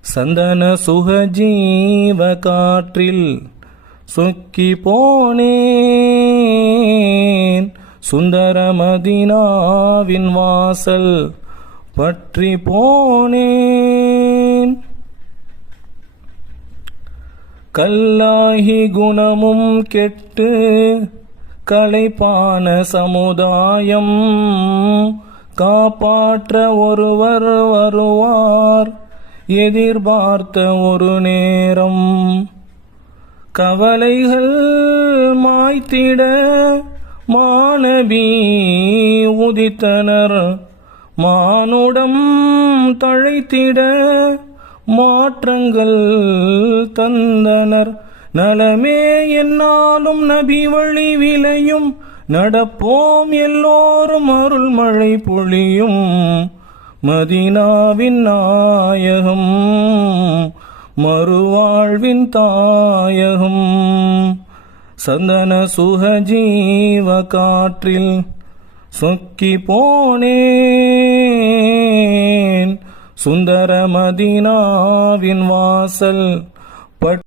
சந்தன சுகஜீவ காற்றில் சொக்கி போனேன். சுந்தர மதீனாவின் வாசல் பற்றி போனேன். கல்லாகி குணமும் கெட்டு களைப்பான சமுதாயம் காப்பாற்ற ஒருவர் வருவார் எதிர்பார்த்த ஒரு நேரம். கவலைகள் மாய்த்திட மாநபி உதித்தனர். மானுடம் தழைத்திட மாற்றங்கள் தந்தனர். நலமே என்னாலும் நபி வழி விளையும். நடப்போம் எல்லோரும் அருள்மழை பொழியும். மதீனாவின் நாயகம் மறுவாழ்வின் தாயகம். சந்தன சுகஜீவ காற்றில் சொக்கி போனேன். சுந்தர மதீனாவின் வாசல்